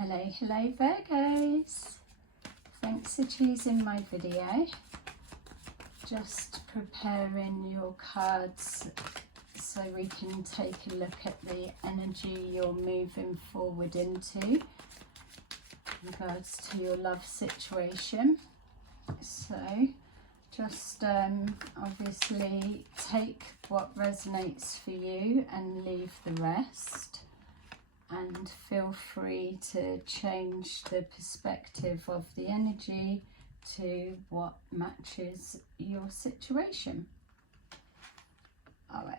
Hello Virgos, thanks for choosing my video. Just preparing your cards so we can take a look at the energy you're moving forward into in regards to your love situation. So just obviously take what resonates for you and leave the rest. And feel free to change the perspective of the energy to what matches your situation. All right,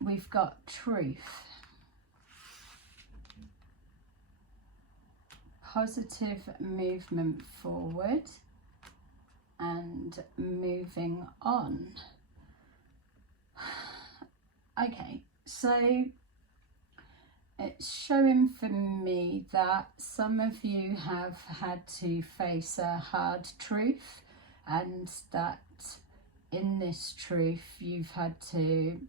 we've got truth, positive movement forward, and moving on. Okay, so it's showing for me that some of you have had to face a hard truth, and that in this truth you've had to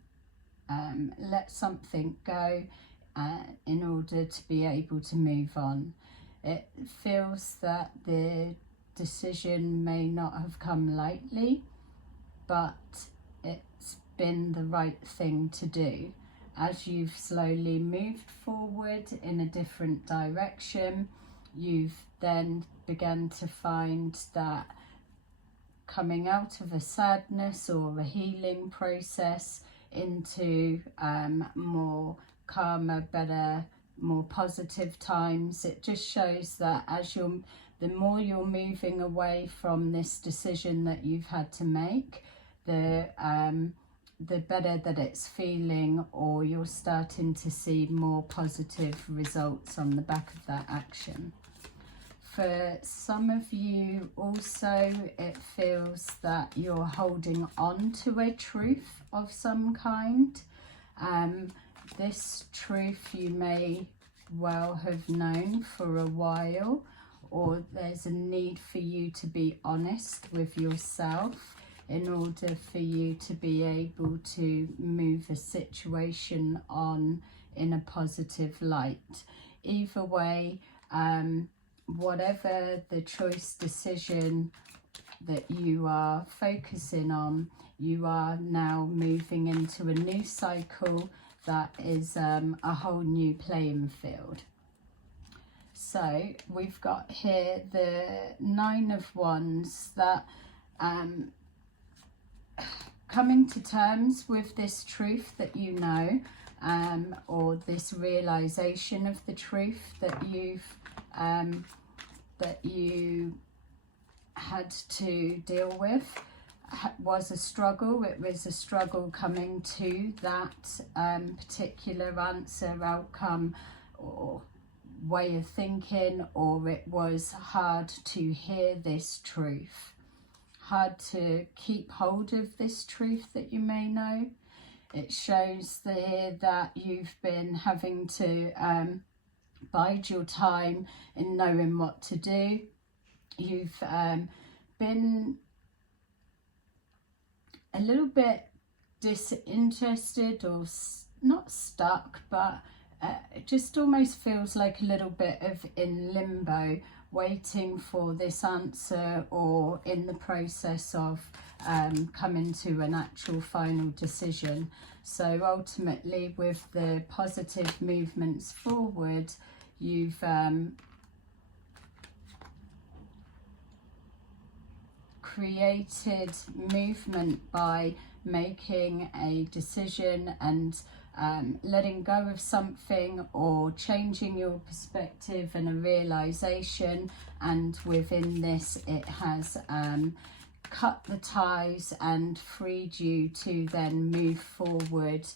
let something go in order to be able to move on. It feels that the decision may not have come lightly, but it's been the right thing to do. As you've slowly moved forward in a different direction, you've then begun to find that coming out of a sadness or a healing process into more calmer, better, more positive times. It just shows that the more you're moving away from this decision that you've had to make, the better that it's feeling, or you're starting to see more positive results on the back of that action. For some of you also, it feels that you're holding on to a truth of some kind. This truth you may well have known for a while, or there's a need for you to be honest with yourself in order for you to be able to move a situation on in a positive light. Either way, whatever the choice decision that you are focusing on, you are now moving into a new cycle that is a whole new playing field. So we've got here the 9 of Wands, that coming to terms with this truth that you know, or this realization of the truth that you had to deal with was a struggle. It was a struggle coming to that particular answer, outcome, or way of thinking, or it was hard to hear this truth. Hard to keep hold of this truth that you may know. It shows here that you've been having to bide your time in knowing what to do. You've been a little bit disinterested, or not stuck, but it just almost feels like a little bit of in limbo, waiting for this answer, or in the process of coming to an actual final decision. So ultimately, with the positive movements forward, you've created movement by making a decision and letting go of something, or changing your perspective and a realization, and within this it has cut the ties and freed you to then move forward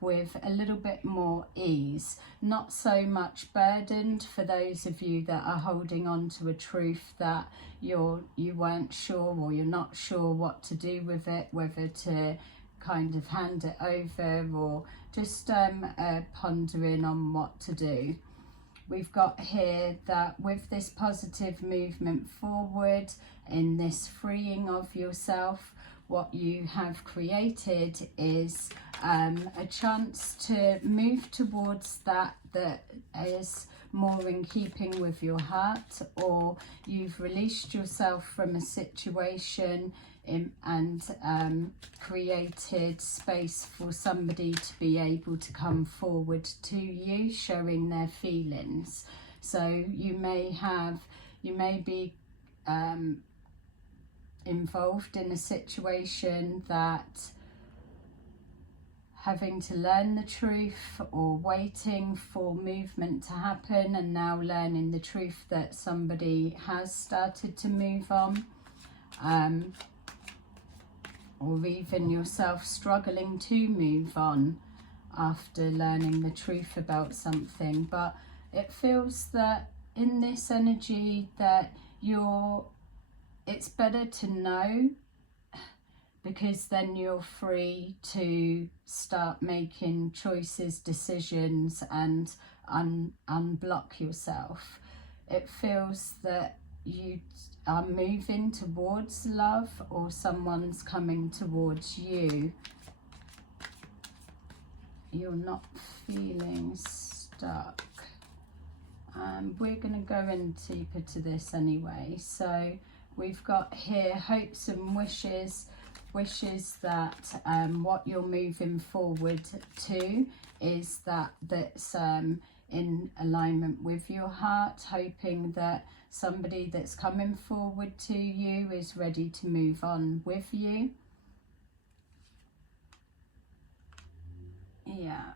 with a little bit more ease, not so much burdened. For those of you that are holding on to a truth that you weren't sure, or you're not sure what to do with it, whether to kind of hand it over, or just pondering on what to do. We've got here that with this positive movement forward, in this freeing of yourself, what you have created is a chance to move towards that is more in keeping with your heart, or you've released yourself from a situation and created space for somebody to be able to come forward to you, showing their feelings. So you may be involved in a situation that having to learn the truth, or waiting for movement to happen and now learning the truth that somebody has started to move on, or even yourself struggling to move on after learning the truth about something. But it feels that in this energy that it's better to know, because then you're free to start making choices, decisions, and unblock yourself. It feels that you are moving towards love, or someone's coming towards you. You're not feeling stuck. We're going to go in deeper to this anyway. So we've got here hopes and wishes that what you're moving forward to is that's in alignment with your heart, hoping that somebody that's coming forward to you is ready to move on with you. Yeah.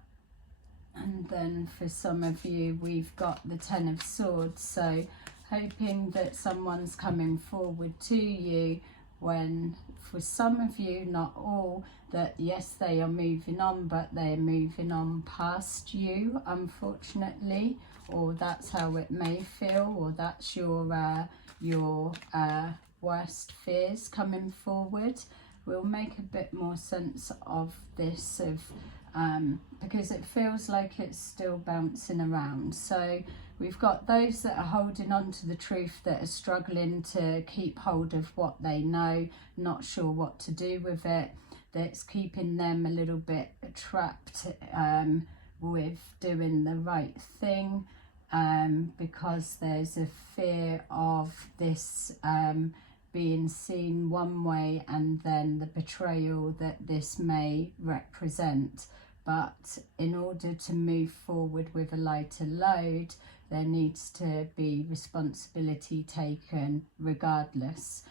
And then for some of you, we've got the Ten of Swords. So hoping that someone's coming forward to you, when for some of you, not all, that yes, they are moving on, but they're moving on past you, unfortunately, or that's how it may feel, or that's your worst fears coming forward. We'll make a bit more sense of this, because it feels like it's still bouncing around. So we've got those that are holding on to the truth, that are struggling to keep hold of what they know, not sure what to do with it, that's keeping them a little bit trapped with doing the right thing, because there's a fear of this being seen one way, and then the betrayal that this may represent. But in order to move forward with a lighter load, there needs to be responsibility taken regardless.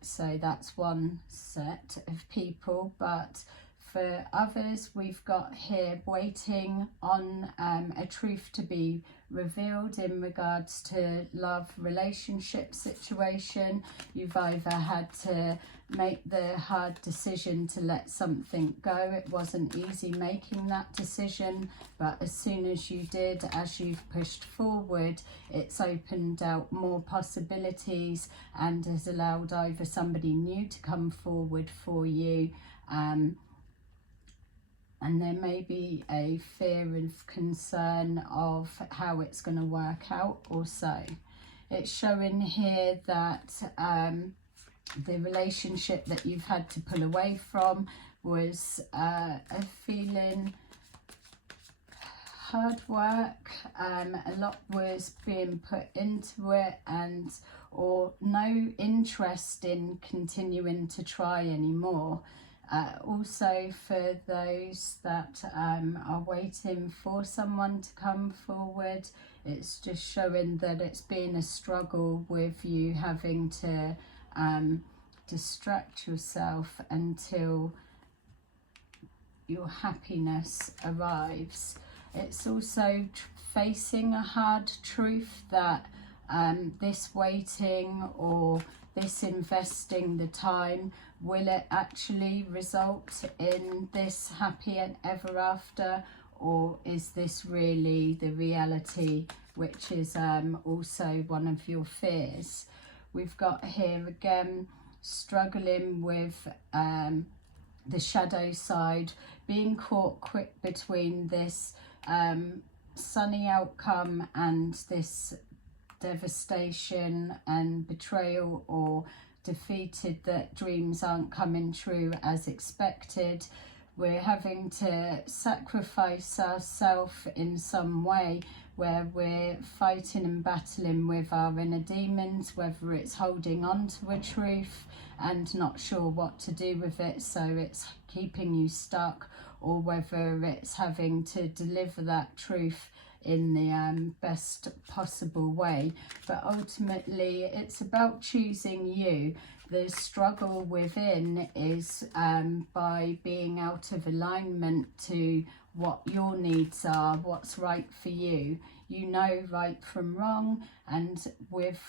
So that's one set of people. But for others, we've got here waiting on a truth to be revealed in regards to love, relationship situation. You've either had to make the hard decision to let something go. It wasn't easy making that decision, but as soon as you did, as you've pushed forward, it's opened out more possibilities and has allowed either somebody new to come forward for you, and there may be a fear of concern of how it's going to work out also. It's showing here that the relationship that you've had to pull away from was a feeling hard work. A lot was being put into it, and or no interest in continuing to try anymore. Also for those that are waiting for someone to come forward, it's just showing that it's been a struggle with you having to distract yourself until your happiness arrives. It's also facing a hard truth that this waiting or this investing the time, will it actually result in this happy and ever after, or is this really the reality, which is also one of your fears? We've got here again struggling with the shadow side, being caught quick between this sunny outcome and this devastation and betrayal, or defeated that dreams aren't coming true as expected. We're having to sacrifice ourselves in some way, where we're fighting and battling with our inner demons, whether it's holding on to a truth and not sure what to do with it, so it's keeping you stuck, or whether it's having to deliver that truth in the best possible way. But ultimately it's about choosing you. The struggle within is by being out of alignment to what your needs are, what's right for you. You know right from wrong, and with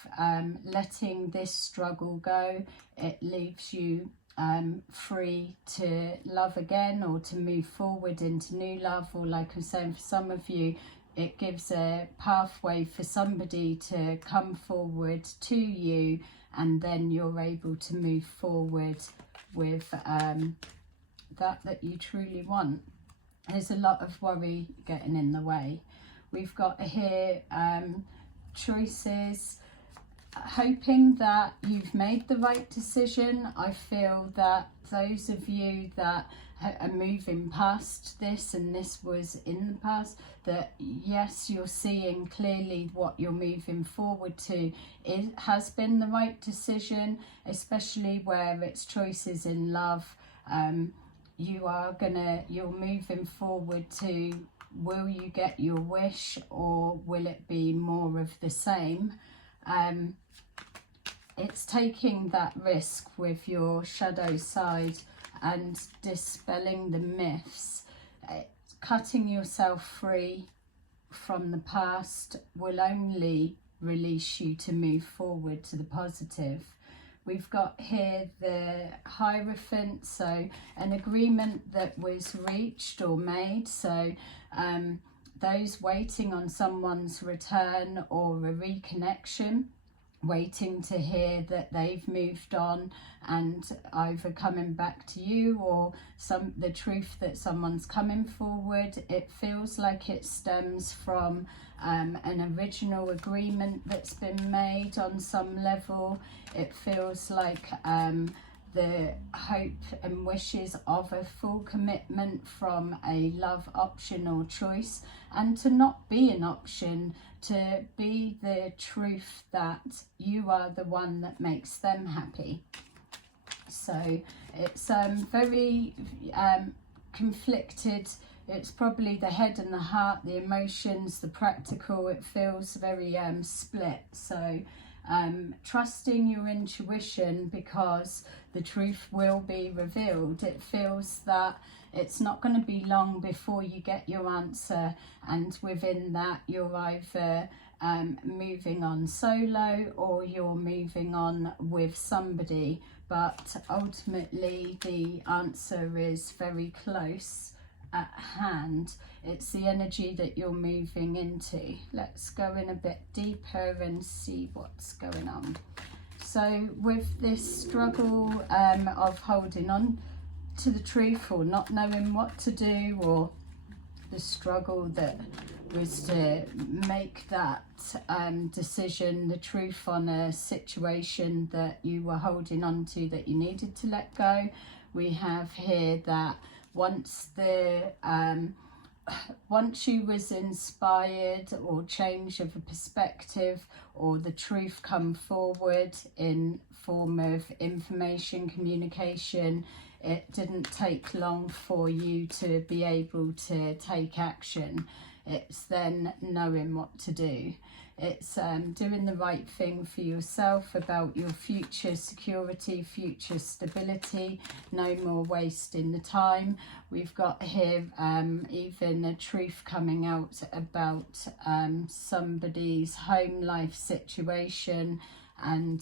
letting this struggle go, it leaves you free to love again, or to move forward into new love, or like I'm saying, for some of you, it gives a pathway for somebody to come forward to you, and then you're able to move forward with that you truly want. There's a lot of worry getting in the way. We've got here choices, hoping that you've made the right decision. I feel that those of you that are moving past this, and this was in the past, that yes, you're seeing clearly what you're moving forward to. It has been the right decision, especially where it's choices in love. You're moving forward to, will you get your wish, or will it be more of the same? It's taking that risk with your shadow side and dispelling the myths. Cutting yourself free from the past will only release you to move forward to the positive. We've got here the Hierophant, so an agreement that was reached or made. So those waiting on someone's return or a reconnection, waiting to hear that they've moved on and either coming back to you, or the truth that someone's coming forward. It feels like it stems from an original agreement that's been made on some level. It feels like the hope and wishes of a full commitment from a love option or choice, and to not be an option, to be the truth that you are the one that makes them happy. So it's very conflicted. It's probably the head and the heart, the emotions, the practical. It feels very split. So trusting your intuition, because the truth will be revealed. It feels that it's not going to be long before you get your answer, and within that you're either moving on solo, or you're moving on with somebody, but ultimately the answer is very close at hand. It's the energy that you're moving into. Let's go in a bit deeper and see what's going on. So with this struggle of holding on to the truth, or not knowing what to do, or the struggle that was to make that decision, the truth on a situation that you were holding on to that you needed to let go, we have here that once you was inspired, or change of a perspective, or the truth come forward in form of information, communication, it didn't take long for you to be able to take action. It's then knowing what to do. It's doing the right thing for yourself about your future security, future stability, no more wasting the time. We've got here even a truth coming out about somebody's home life situation, and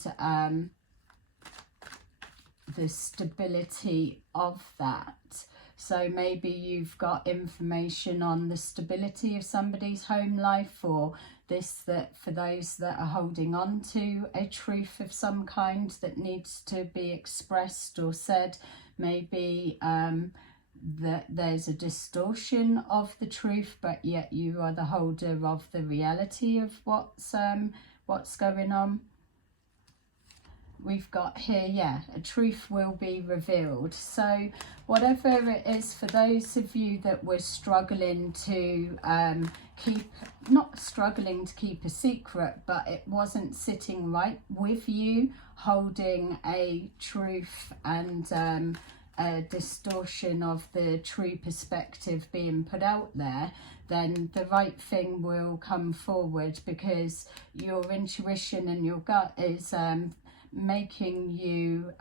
the stability of that. So maybe you've got information on the stability of somebody's home life, or that for those that are holding on to a truth of some kind that needs to be expressed or said, maybe that there's a distortion of the truth, but yet you are the holder of the reality of what's going on. we've got here, yeah, a truth will be revealed. So whatever it is, for those of you that were struggling to not struggling to keep a secret, but it wasn't sitting right with you, holding a truth and a distortion of the true perspective being put out there, then the right thing will come forward, because your intuition and your gut is making you,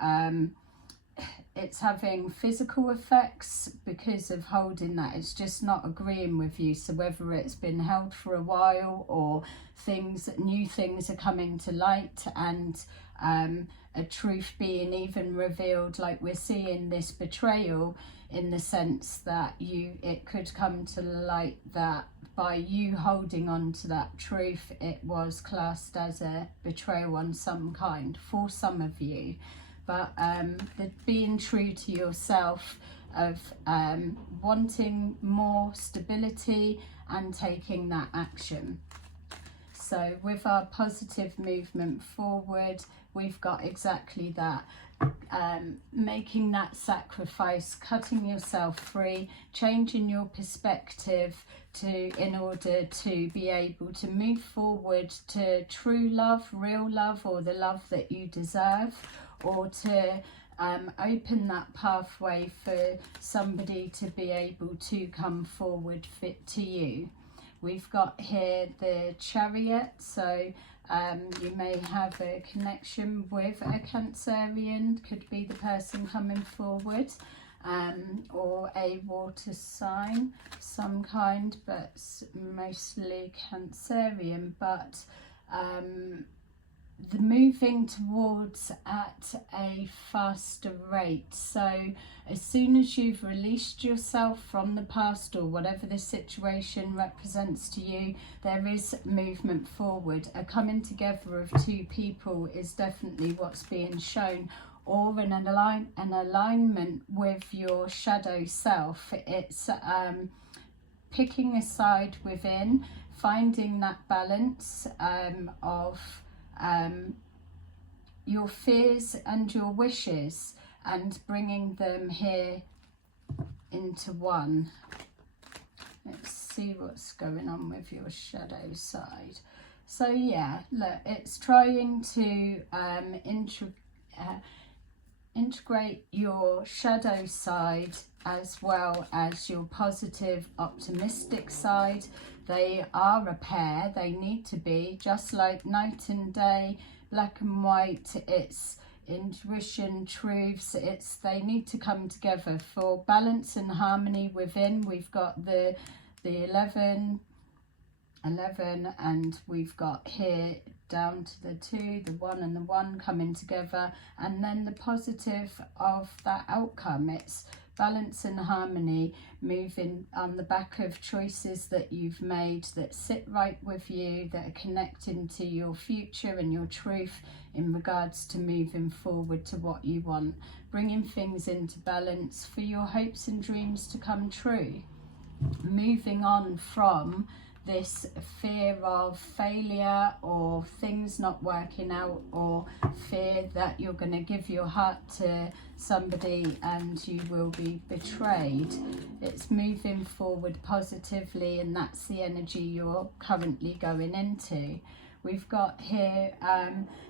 it's having physical effects because of holding that. It's just not agreeing with you. So whether it's been held for a while, or new things are coming to light, and a truth being even revealed, like we're seeing this betrayal, in the sense that it could come to light that by you holding on to that truth, it was classed as a betrayal on some kind for some of you. But the being true to yourself, of wanting more stability and taking that action. So with our positive movement forward, we've got exactly that. Making that sacrifice, cutting yourself free, changing your perspective in order to be able to move forward to true love, real love, or the love that you deserve, or to open that pathway for somebody to be able to come forward fit to you. We've got here the Chariot, so you may have a connection with a Cancerian, could be the person coming forward, or a water sign, some kind, but mostly Cancerian. But the moving towards at a faster rate. So as soon as you've released yourself from the past, or whatever the situation represents to you, there is movement forward. A coming together of two people is definitely what's being shown, or an alignment with your shadow self. It's picking a side within, finding that balance of your fears and your wishes, and bringing them here into one. Let's see what's going on with your shadow side. So yeah, look, it's trying to integrate your shadow side as well as your positive, optimistic side. They are a pair, they need to be, just like night and day, black and white. It's intuition, truths, they need to come together for balance and harmony within. We've got the 11, and we've got here down to the 2, the 1 and the 1 coming together, and then the positive of that outcome. It's balance and harmony, moving on the back of choices that you've made that sit right with you, that are connecting to your future and your truth in regards to moving forward to what you want, bringing things into balance for your hopes and dreams to come true. Moving on from this fear of failure, or things not working out, or fear that you're going to give your heart to somebody and you will be betrayed. It's moving forward positively, and that's the energy you're currently going into. We've got here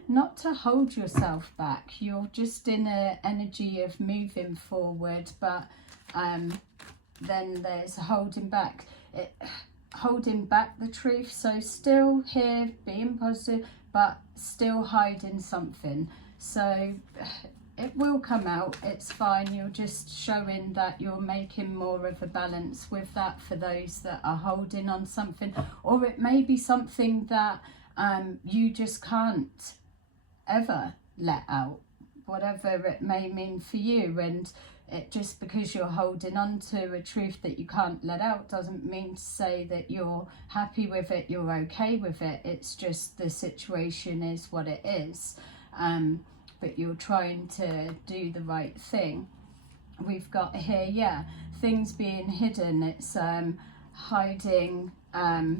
not to hold yourself back. You're just in an energy of moving forward, but then there's holding back. Holding back the truth, so still here being positive but still hiding something. So it will come out, it's fine. You're just showing that you're making more of a balance with that for those that are holding on something, or it may be something that you just can't ever let out, whatever it may mean for you. And it, just because you're holding on to a truth that you can't let out doesn't mean to say that you're happy with it, you're okay with it. It's just the situation is what it is, but you're trying to do the right thing. We've got here, yeah, things being hidden. It's hiding the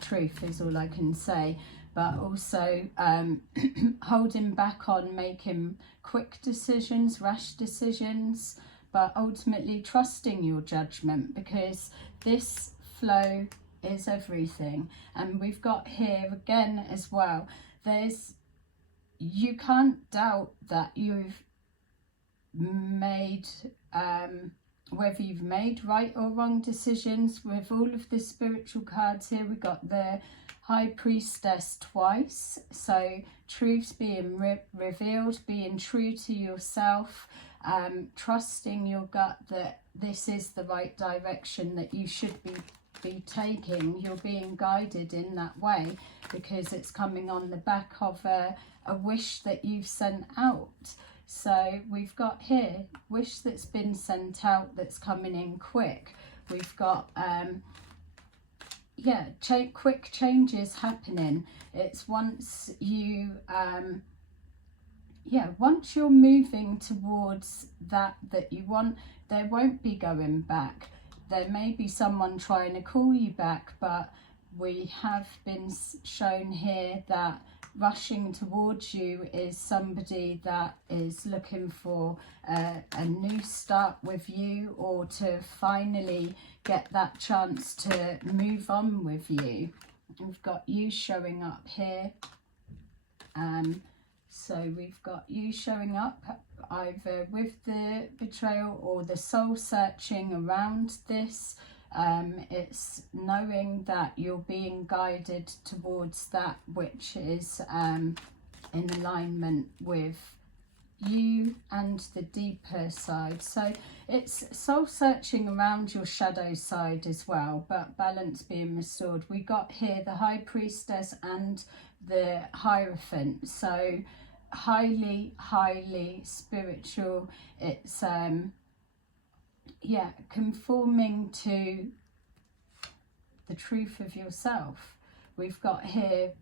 truth is all I can say. but also holding back on making quick decisions, rash decisions, but ultimately trusting your judgment, because this flow is everything. And we've got here again as well, you can't doubt that you've made whether you've made right or wrong decisions. With all of the spiritual cards here, we got the High Priestess twice, so truths being revealed, being true to yourself, trusting your gut that this is the right direction that you should be taking. You're being guided in that way because it's coming on the back of a wish that you've sent out. So we've got here, wish that's been sent out that's coming in quick. We've got, quick changes happening. It's once you, once you're moving towards that you want, there won't be going back. There may be someone trying to call you back, but we have been shown here that rushing towards you is somebody that is looking for a new start with you, or to finally get that chance to move on with you. We've got you showing up here. So we've got you showing up either with the betrayal or the soul searching around this. It's knowing that you're being guided towards that which is in alignment with you and the deeper side. So it's soul searching around your shadow side as well, but balance being restored. We got here the High Priestess and the Hierophant, so highly spiritual. It's conforming to the truth of yourself. We've got here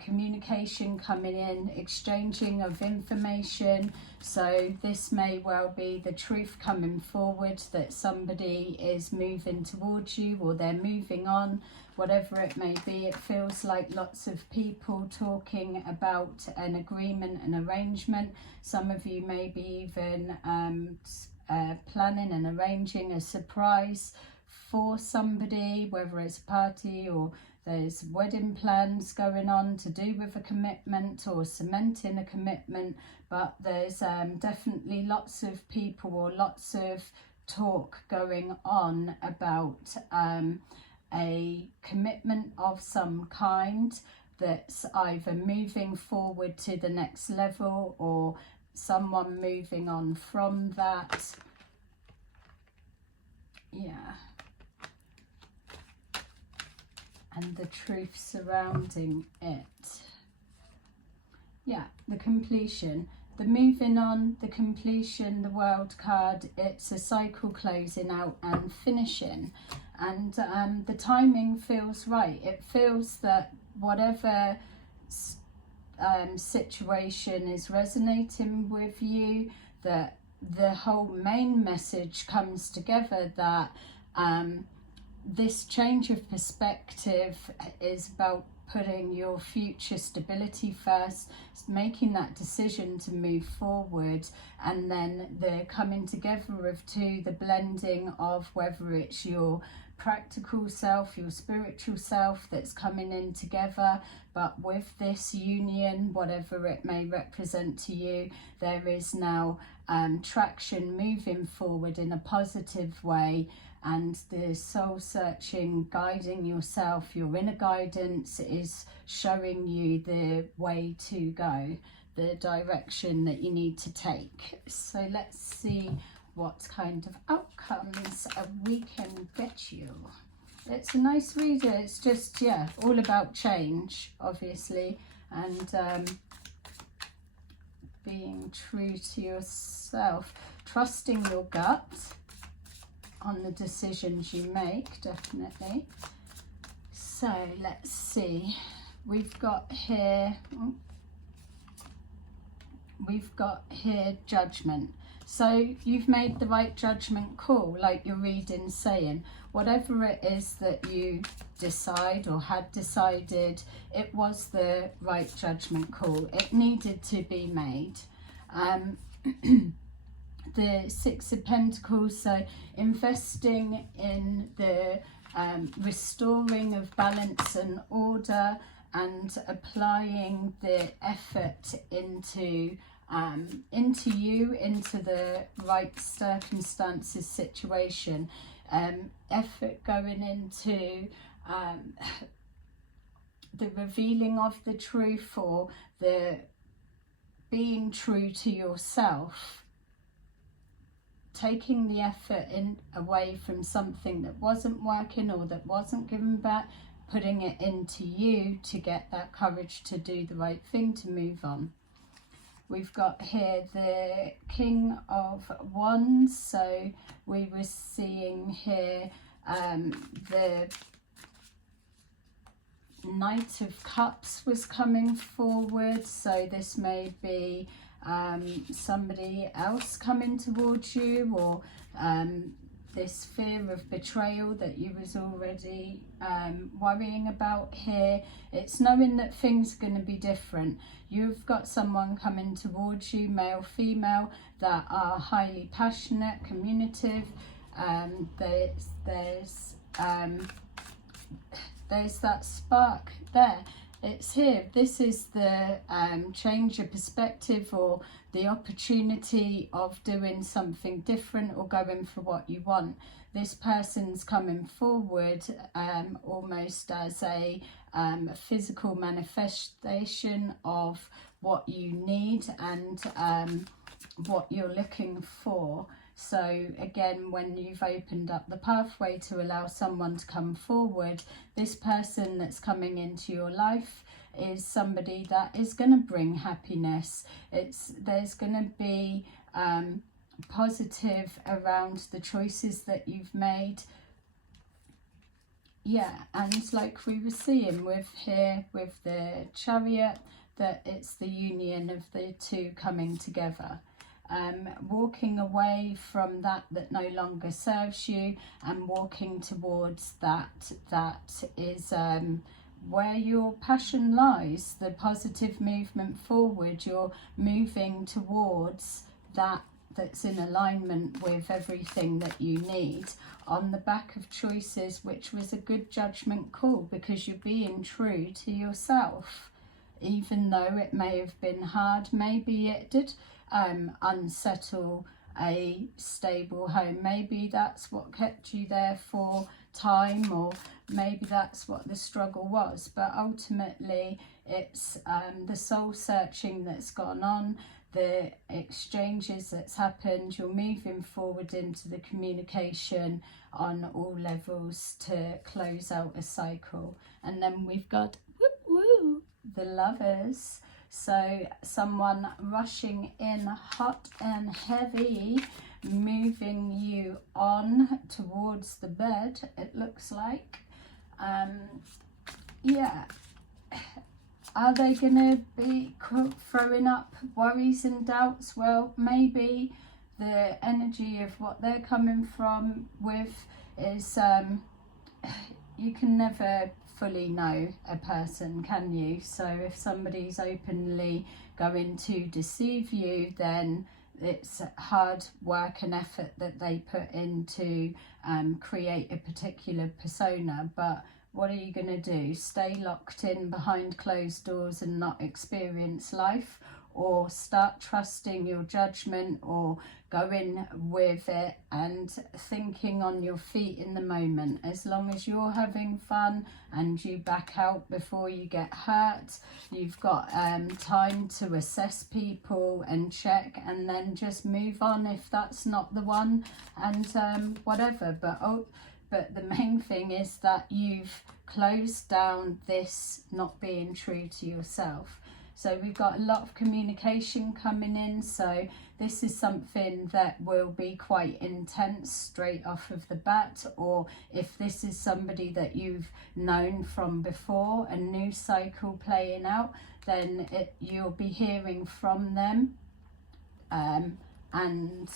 communication coming in, exchanging of information. So this may well be the truth coming forward, that somebody is moving towards you or they're moving on, whatever it may be. It feels like lots of people talking about an agreement, an arrangement. Some of you may be even planning and arranging a surprise for somebody, whether it's a party or there's wedding plans going on to do with a commitment or cementing a commitment. But there's definitely lots of people or lots of talk going on about a commitment of some kind that's either moving forward to the next level or someone moving on from that. And the truth surrounding it. The completion, the moving on, the completion, the World card. It's a cycle closing out and finishing, and the timing feels right. It feels that whatever situation is resonating with you, that the whole main message comes together, that this change of perspective is about putting your future stability first, making that decision to move forward, and then the coming together of two, the blending of whether it's your practical self, your spiritual self that's coming in together. But with this union, whatever it may represent to you, there is now traction moving forward in a positive way. And the soul searching, guiding yourself, your inner guidance is showing you the way to go, the direction that you need to take. So let's see what kind of outcomes we can get you. It's a nice reader. It's just, all about change, obviously, and being true to yourself, trusting your gut on the decisions you make, definitely. So let's see, we've got here judgment. So you've made the right judgment call, like your reading's saying. Whatever it is that you decide or had decided, it was the right judgment call. It needed to be made. The Six of Pentacles, so investing in the restoring of balance and order, and applying the effort into you, into the right circumstances, situation, effort going into the revealing of the truth, or the being true to yourself, taking the effort away from something that wasn't working or that wasn't given back, putting it into you to get that courage to do the right thing, to move on. We've got here the King of Wands, so we were seeing here the Knight of Cups was coming forward, so this may be somebody else coming towards you, or this fear of betrayal that you was already worrying about here. It's knowing that things are going to be different. You've got someone coming towards you, male, female, that are highly passionate, communicative. There's that spark there. It's here. This is the change of perspective, or the opportunity of doing something different or going for what you want. This person's coming forward almost as a physical manifestation of what you need and what you're looking for. So again, when you've opened up the pathway to allow someone to come forward, this person that's coming into your life is somebody that is going to bring happiness. There's going to be positive around the choices that you've made. Yeah, and like we were seeing with here with the Chariot, that it's the union of the two coming together. Walking away from that no longer serves you, and walking towards that is where your passion lies, the positive movement forward. You're moving towards that's in alignment with everything that you need, on the back of choices, which was a good judgment call, because you're being true to yourself. Even though it may have been hard, maybe it did unsettle a stable home. Maybe that's what kept you there for time, or maybe that's what the struggle was. But ultimately, it's the soul searching that's gone on, the exchanges that's happened. You're moving forward into the communication on all levels to close out a cycle. And then we've got the Lovers. So someone rushing in hot and heavy, moving you on towards the bed, it looks like. Yeah. Are they going to be throwing up worries and doubts? Well, maybe the energy of what they're coming from with is you can never fully know a person, can you? So if somebody's openly going to deceive you, then it's hard work and effort that they put into create a particular persona. But what are you going to do? Stay locked in behind closed doors and not experience life? Or start trusting your judgment, or going with it and thinking on your feet in the moment? As long as you're having fun and you back out before you get hurt, you've got time to assess people and check, and then just move on if that's not the one, and whatever. But the main thing is that you've closed down this not being true to yourself. So we've got a lot of communication coming in. So this is something that will be quite intense straight off of the bat. Or if this is somebody that you've known from before, a new cycle playing out, then you'll be hearing from them and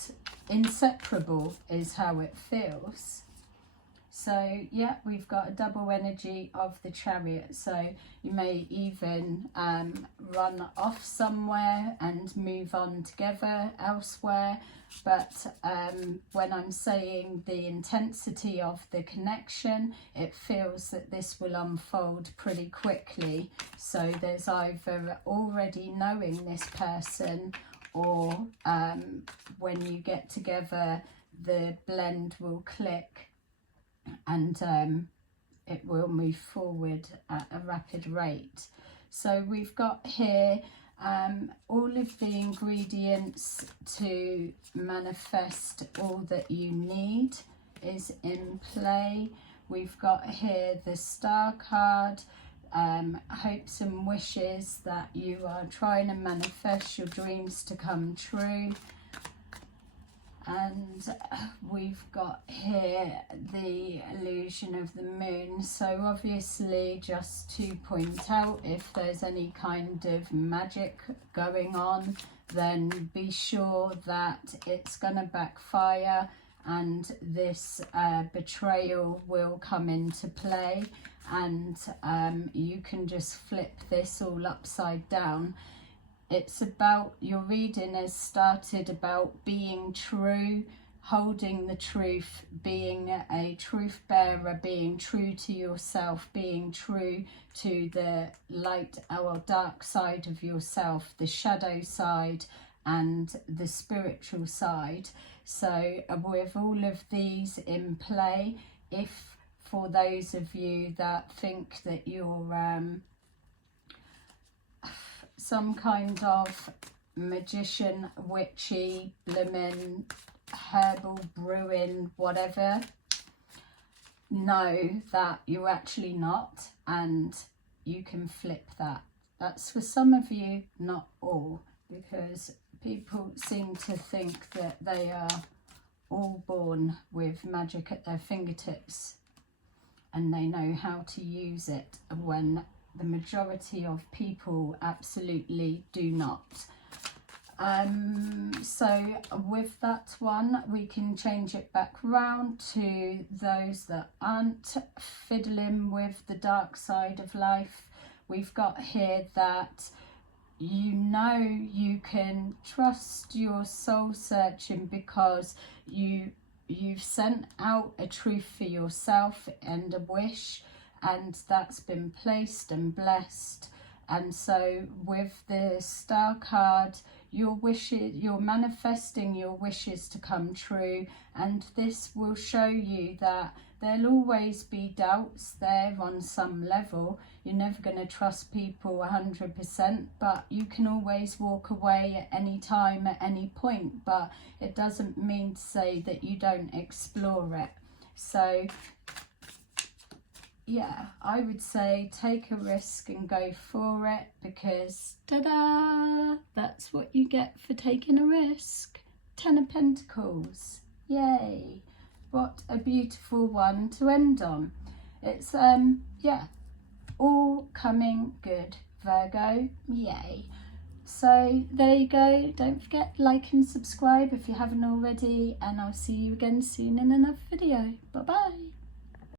inseparable is how it feels. So yeah, we've got a double energy of the Chariot. So you may even run off somewhere and move on together elsewhere. But when I'm saying the intensity of the connection, it feels that this will unfold pretty quickly. So there's either already knowing this person, or when you get together, the blend will click and it will move forward at a rapid rate. So we've got here all of the ingredients to manifest all that you need is in play. We've got here the Star card, hopes and wishes that you are trying to manifest your dreams to come true. And we've got here the illusion of the moon. So obviously, just to point out, if there's any kind of magic going on, then be sure that it's going to backfire, and this betrayal will come into play, and you can just flip this all upside down. It's about, your reading has started about being true, holding the truth, being a truth bearer, being true to yourself, being true to the light or dark side of yourself, the shadow side and the spiritual side. So with all of these in play, if for those of you that think that you're some kind of magician, witchy, blimmin', herbal brewing, whatever, know that you're actually not, and you can flip that. That's for some of you, not all, because people seem to think that they are all born with magic at their fingertips and they know how to use it, when the majority of people absolutely do not. So with that one, we can change it back round to those that aren't fiddling with the dark side of life. We've got here that you know you can trust your soul searching, because you've sent out a truth for yourself and a wish, and that's been placed and blessed. And so with the Star card, your wishes, you're manifesting your wishes to come true, and this will show you that there'll always be doubts there on some level. You're never going to trust people 100%, but you can always walk away at any time, at any point. But it doesn't mean to say that you don't explore it. So yeah, I would say take a risk and go for it, because ta-da, that's what you get for taking a risk. 10 of Pentacles, yay. What a beautiful one to end on. It's yeah, all coming good, Virgo, yay. So there you go. Don't forget, like and subscribe if you haven't already, and I'll see you again soon in another video. Bye bye.